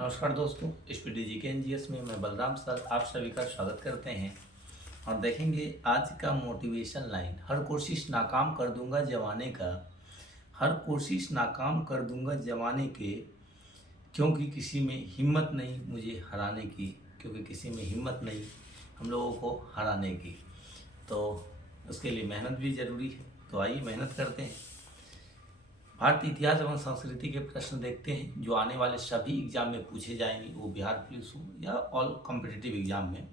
नमस्कार दोस्तों, स्पीडी जी के एनजीएस में मैं बलराम सर आप सभी का स्वागत करते हैं। और देखेंगे आज का मोटिवेशन लाइन, हर कोशिश नाकाम कर दूंगा जमाने का, हर कोशिश नाकाम कर दूंगा जमाने के, क्योंकि किसी में हिम्मत नहीं मुझे हराने की, क्योंकि किसी में हिम्मत नहीं हम लोगों को हराने की। तो उसके लिए मेहनत भी ज़रूरी है, तो आइए मेहनत करते हैं। भारतीय इतिहास एवं संस्कृति के प्रश्न देखते हैं जो आने वाले सभी एग्जाम में पूछे जाएंगे, वो बिहार पुलिस हो या ऑल कॉम्पिटिटिव एग्जाम में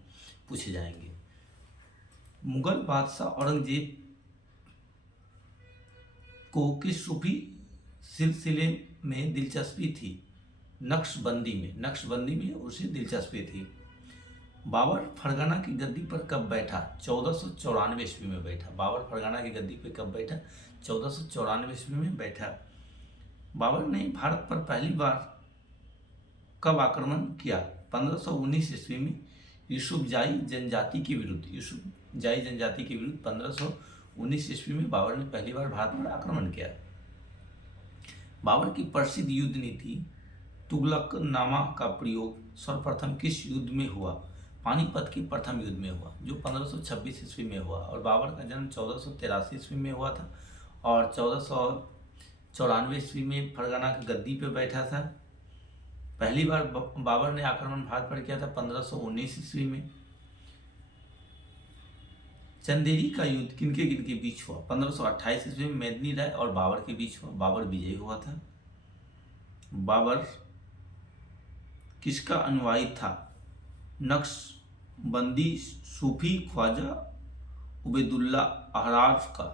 पूछे जाएंगे। मुगल बादशाह औरंगजेब को किस सूफी सिलसिले में दिलचस्पी थी? नक्शबंदी में उसे दिलचस्पी थी। बाबर फरगना की गद्दी पर कब बैठा? 1494 ईस्वी में बैठा। बाबर फरगना की गद्दी पर कब बैठा? 1494 ईस्वी में बैठा। बाबर ने भारत पर पहली बार कब आक्रमण किया? 1519 ईस्वी में यूसुफजाई जनजाति के विरुद्ध। 1519 ईस्वी में बाबर ने पहली बार भारत पर आक्रमण किया। बाबर की प्रसिद्ध युद्ध नीति तुगलकनामा का प्रयोग सर्वप्रथम किस युद्ध में हुआ? पानीपत के प्रथम युद्ध में हुआ, जो 1526 ईस्वी में हुआ। और बाबर का जन्म 1483 ईस्वी में हुआ था और 1494 ईस्वी में फरगना की गद्दी पे बैठा था। पहली बार बाबर ने आक्रमण भारत पर किया था 1519 ईस्वी में। चंदेरी का युद्ध किनके बीच हुआ? 1528 ईस्वी में मेदिनी राय और बाबर के बीच हुआ। बाबर विजयी हुआ था। बाबर किसका अनुयायी था? नक्शबंदी सूफी ख्वाजा उबैदुल्ला अहराज का।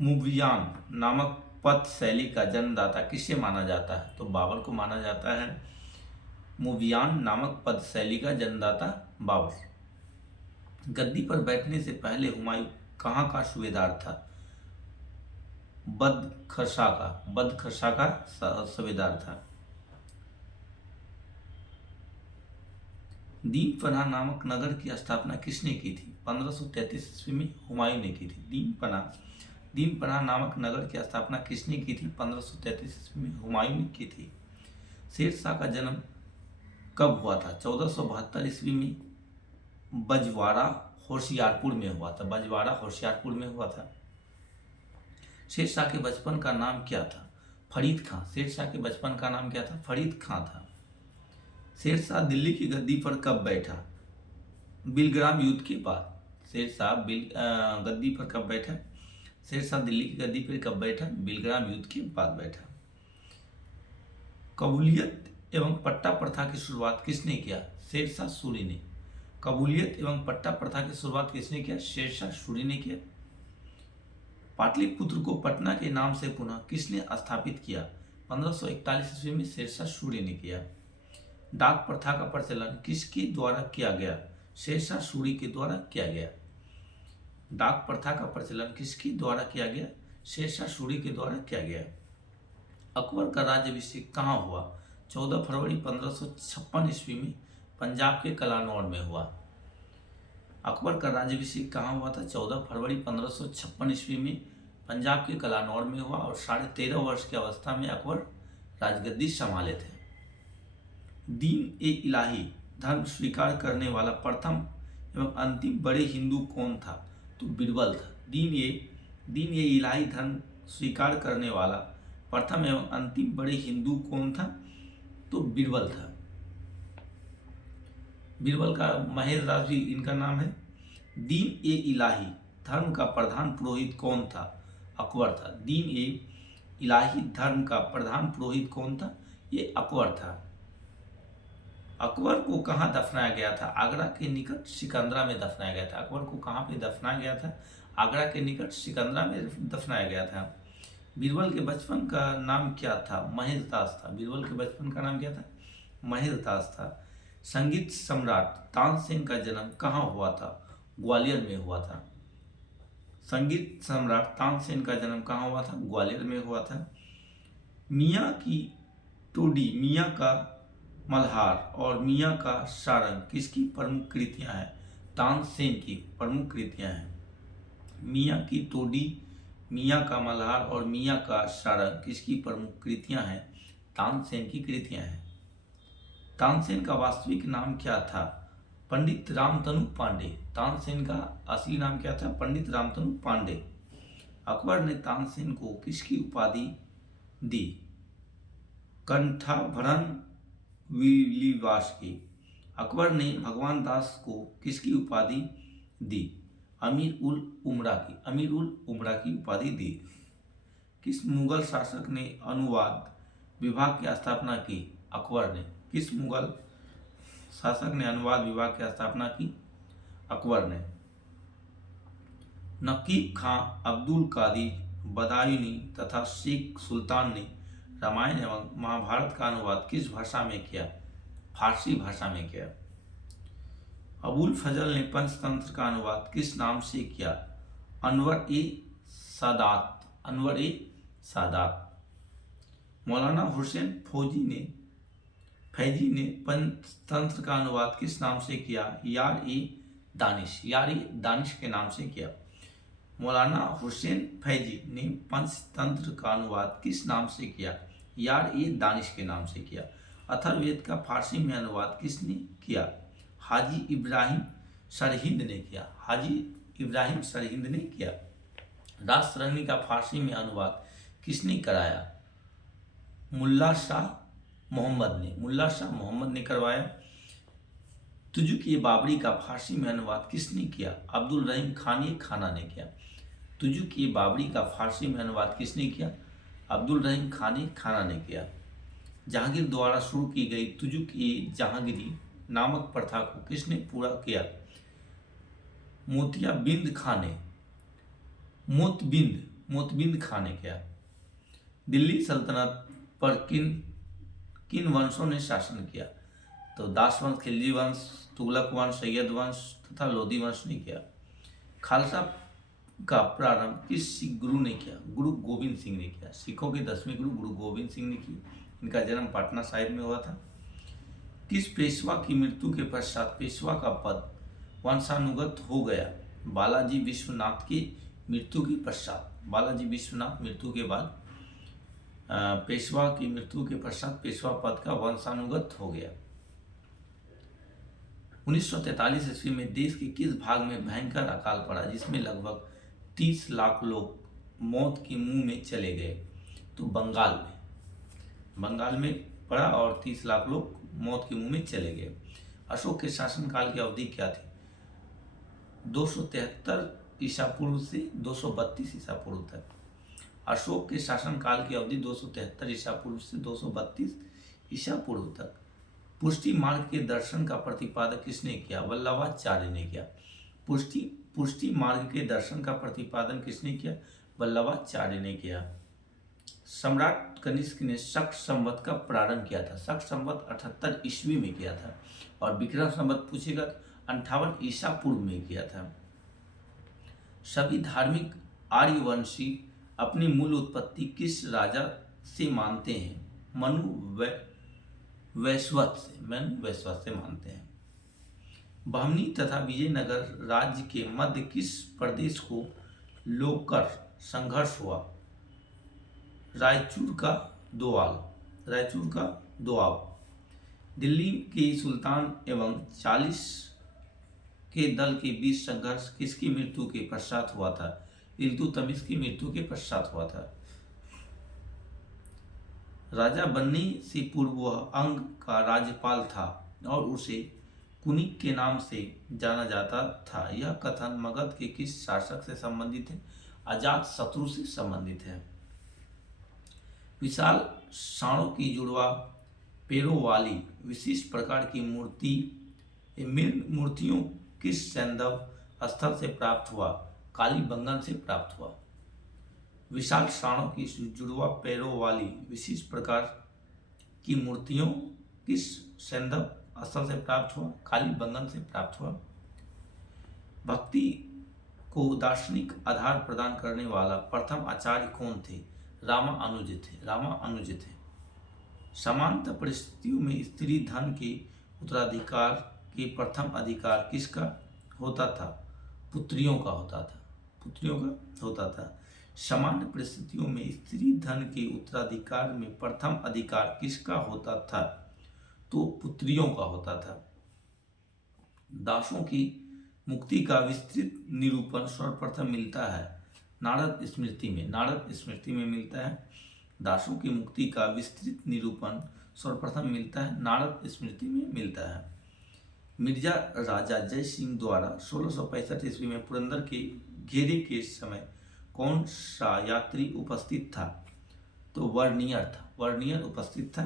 मुबियान नामक पद शैली का जन्मदाता किसे माना जाता है? तो बाबर को माना जाता है। मुबियान नामक पद शैली का जन्मदाता बाबर। गद्दी पर बैठने से पहले हुमायूं कहाँ का सूबेदार था? बदखशा का सूबेदार था। दीन पनाह नामक नगर की स्थापना किसने की थी? 1533 ईस्वी में हुमायूं ने की थी। दीन पनाह नामक नगर की स्थापना किसने की थी? 1533 ईस्वी में हुमायूं ने की थी। शेरशाह का जन्म कब हुआ था? 1472 ईस्वी में बजवाड़ा होशियारपुर में हुआ था। शेरशाह के बचपन का नाम क्या था? फरीद खां। शेरशाह के बचपन का नाम क्या था? फरीद खां था। शेरशाह दिल्ली की गद्दी पर कब बैठा? बिलग्राम युद्ध के बाद। शेरशाह गद्दी पर कब बैठा? शेरशाह दिल्ली की गद्दी पर कब बैठा? बिलग्राम युद्ध के बाद बैठा। कबूलियत एवं पट्टा प्रथा की शुरुआत किसने किया? शेरशाह सूरी ने। कबूलियत एवं पट्टा प्रथा की शुरुआत किसने किया? शेरशाह सूरी ने किया। पाटलिपुत्र को पटना के नाम से पुनः किसने स्थापित किया? 1541 ईस्वी में शेरशाह सूरी ने किया। डाक प्रथा का प्रचलन किसके द्वारा किया गया? शेरशाह सूरी के द्वारा किया गया। डाक प्रथा का प्रचलन किसके द्वारा किया गया? शेरशाह सूरी के द्वारा किया गया। अकबर का राज्याभिषेक कहाँ हुआ? 14 फरवरी 1556 ईस्वी में पंजाब के कलानौर में हुआ। अकबर का राज्याभिषेक कहाँ हुआ था? 14 फरवरी 1556 ईस्वी में पंजाब के कलानौर में हुआ और 13.5 वर्ष की अवस्था में अकबर राजगद्दी संभाले थे। दीन ए इलाही धर्म स्वीकार करने वाला प्रथम एवं अंतिम बड़े हिंदू कौन था? तो बीरबल था। दीन ए इलाही धर्म स्वीकार करने वाला प्रथम एवं अंतिम बड़े हिंदू कौन था? तो बीरबल था। बीरबल का महेंद्र दास भी इनका नाम है। दीन ए इलाही धर्म का प्रधान पुरोहित कौन था? अकबर था। दीन ए इलाही धर्म का प्रधान पुरोहित कौन था? ये अकबर था। अकबर को कहाँ दफनाया गया था? आगरा के निकट सिकंदरा में दफनाया गया था। अकबर को कहाँ पे दफनाया गया था? आगरा के निकट सिकंदरा में दफनाया गया था। बीरबल के बचपन का नाम क्या था? महेंद्र दास था। बीरबल के बचपन का नाम क्या था? महेंद्र दास था। संगीत सम्राट तानसेन का जन्म कहाँ हुआ था? ग्वालियर में हुआ था। संगीत सम्राट तानसेन का जन्म कहाँ हुआ था? ग्वालियर में हुआ था। मियाँ की टोडी, मियाँ का मल्हार और मियाँ का सारंग किसकी प्रमुख कृतियाँ हैं? तानसेन की प्रमुख कृतियाँ हैं। मियाँ की टोडी मियाँ का मल्हार और मियाँ का सारंग किसकी प्रमुख कृतियां हैं? तानसेन की कृतियां हैं। तानसेन का वास्तविक नाम क्या था? पंडित रामतनु पांडे। तानसेन का असली नाम क्या था? पंडित रामतनु पांडे। अकबर ने तानसेन को किसकी उपाधि दी? कंठाभरण विलिवास की। अकबर ने भगवान दास को किसकी उपाधि दी? अमीर उल उमरा की। अमीर उल उमरा की उपाधि दी। किस मुगल शासक ने अनुवाद विभाग की स्थापना की? अकबर ने। किस मुगल शासक ने अनुवाद विभाग की स्थापना की? अकबर ने। नकीब खां, अब्दुल कादिर बदायूनी तथा शेख सुल्तान ने रामायण एवं महाभारत का अनुवाद किस भाषा में किया? फारसी भाषा में किया। अबुल फजल ने पंचतंत्र का अनुवाद किस नाम से किया? अनवर ए सादात। अनवर ए सादात। मौलाना हुसैन फैजी ने पंचतंत्र का अनुवाद किस नाम से किया? यार ए दानिश। यार ए दानिश के नाम से किया। मौलाना हुसैन फैजी ने पंचतंत्र का अनुवाद किस नाम से किया? यार ए दानिश के नाम से किया। अथर्ववेद का फारसी में अनुवाद किसने किया? हाजी इब्राहिम सरहिंद ने किया। हाजी इब्राहिम सरहिंद ने किया। रासरंगी का फारसी में अनुवाद किसने कराया? मुल्ला शाह मोहम्मद ने। मुल्ला शाह मोहम्मद ने करवाया। तुजुक-ए बाबरी का फारसी में अनुवाद किसने किया? अब्दुल रहीम खाना ने किया। तुजुक-ए बाबरी का फारसी में अनुवाद किसने किया? अब्दुल रहीम खाना ने किया। जहांगीर द्वारा शुरू की गई तुजुक-ए-जहांगीरी नामक प्रथा को किसने पूरा किया? मोतियाबिंद खां ने। मोतबिंद खां ने किया। दिल्ली सल्तनत पर किन वंशों ने शासन किया? तो दास वंश, खिलजी वंश, तुगलक वंश, सैयद वंश तथा लोधी वंश ने किया। खालसा का प्रारंभ किस सिख गुरु ने किया? गुरु गोविंद सिंह ने किया। सिखों के 10वें गुरु गुरु गोविंद सिंह ने की। इनका जन्म पटना साहिब में हुआ था। किस पेशवा की मृत्यु के पश्चात पेशवा का पद वंशानुगत हो गया? बालाजी विश्वनाथ की मृत्यु के पश्चात। बालाजी विश्वनाथ मृत्यु के बाद पेशवा की मृत्यु के पश्चात पेशवा पद का वंशानुगत हो गया। 1943 ईस्वी में देश के किस भाग में भयंकर अकाल पड़ा जिसमें लगभग 30 लाख लोग मौत के मुंह में चले गए? तो बंगाल में पड़ा और 30 लाख लोग मौत के मुंह में चले गए। अशोक के शासनकाल की अवधि क्या थी? 273 ईसा पूर्व से 232 ईसा पूर्व तक। अशोक के शासनकाल की अवधि 273 ईसा पूर्व से 232 ईसा पूर्व तक। पुष्टि मार्ग के दर्शन का प्रतिपादन किसने किया? वल्लभाचार्य ने किया। पुष्टि मार्ग के दर्शन का प्रतिपादन किसने किया? वल्लभाचार्य ने किया। सम्राट कनिष्क ने शक संवत का प्रारंभ किया था? शक संवत 78 ईस्वी में किया था। और विक्रम संवत पूछेगा 58 ईसा पूर्व में किया था। सभी धार्मिक आर्यवंशी अपनी मूल उत्पत्ति किस राजा से मानते हैं? मनु वैश्वत से मानते हैं। बहमनी तथा विजयनगर राज्य के मध्य किस प्रदेश को लोकर संघर्ष हुआ? रायचूर का दोआब। दिल्ली के सुल्तान एवं 40 के दल के बीच संघर्ष किसकी मृत्यु के पश्चात हुआ था? इल्तुतमिश की मृत्यु के पश्चात हुआ था। राजा बनने से पूर्व वह अंग का राज्यपाल था और उसे कुनिक के नाम से जाना जाता था। यह कथन मगध के किस शासक से संबंधित है? अजात शत्रु से संबंधित है। विशाल साणों की जुड़वा पैरों वाली विशिष्ट प्रकार की मूर्तियों किस सैंधव स्थल से प्राप्त हुआ? कालीबंगन से प्राप्त हुआ। विशाल साणों की जुड़वा पैरों वाली विशिष्ट प्रकार की मूर्तियों किस सैंधव स्थल से प्राप्त हुआ? कालीबंगन से प्राप्त हुआ। भक्ति को दार्शनिक आधार प्रदान करने वाला प्रथम आचार्य कौन थे? रामानुज थे। समानता परिस्थितियों में स्त्री धन के उत्तराधिकार के प्रथम अधिकार किसका होता था? पुत्रियों का होता था। सामान्य परिस्थितियों में स्त्री धन के उत्तराधिकार में प्रथम अधिकार किसका होता था? तो पुत्रियों का होता था। दासों की मुक्ति का विस्तृत निरूपण सर्वप्रथम मिलता है नारद स्मृति में। नारद स्मृति में मिलता है। दासों की मुक्ति का विस्तृत निरूपण सर्वप्रथम मिलता है नारद स्मृति में मिलता है। मिर्जा राजा जय सिंह द्वारा 1665 ईस्वी में पुरंदर के घेरे के समय कौन सा यात्री उपस्थित था? तो वर्नियर था। वर्नियर उपस्थित था।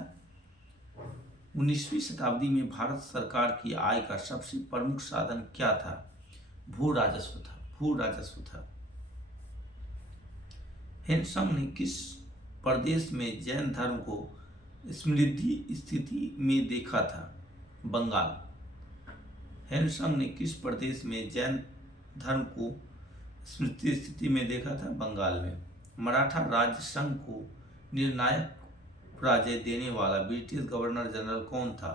19वीं शताब्दी में भारत सरकार की आय का सबसे प्रमुख साधन क्या था? भू राजस्व था। भू राजस्व था। हेनसंग ने किस प्रदेश में जैन धर्म को समृद्धि स्थिति में देखा था? बंगाल। हेनसंग ने किस प्रदेश में जैन धर्म को समृद्धि स्थिति में देखा था? बंगाल में। मराठा राज्य संघ को निर्णायक पराजय देने वाला ब्रिटिश गवर्नर जनरल कौन था?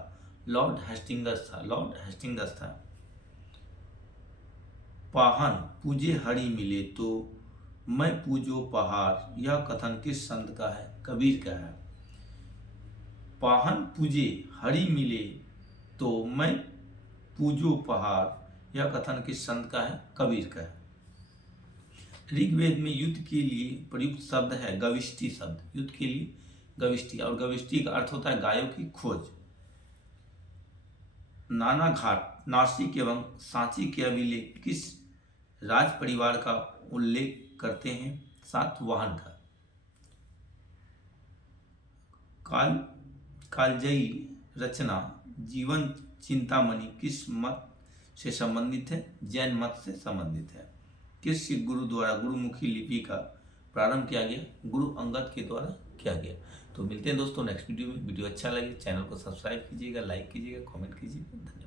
लॉर्ड हेस्टिंग्स था। लॉर्ड हेस्टिंग्स था। पाहन पूजे हरि मिले तो मैं पूजो पहाड़, यह कथन किस संत का है? कबीर का है। पाहन पूजे हरि मिले तो मैं पूजो पहाड़, यह कथन किस संत का है? कबीर का है। ऋग्वेद में युद्ध के लिए प्रयुक्त शब्द है गविष्टि शब्द। युद्ध के लिए गविष्टि, और गविष्टि का अर्थ होता है गायों की खोज। नाना घाट, नासिक एवं सांची के अभिलेख किस राज परिवार का उल्लेख करते हैं? सातवाहन का। कालजयी रचना जीवन चिंतामणि किस मत से संबंधित है? जैन मत से संबंधित है। किस सिख गुरु द्वारा गुरुमुखी लिपि का प्रारंभ किया गया? गुरु अंगद के द्वारा किया गया। तो मिलते हैं दोस्तों नेक्स्ट वीडियो में। वीडियो अच्छा लगे चैनल को सब्सक्राइब कीजिएगा, लाइक कीजिएगा, कमेंट कीजिएगा। धन्यवाद।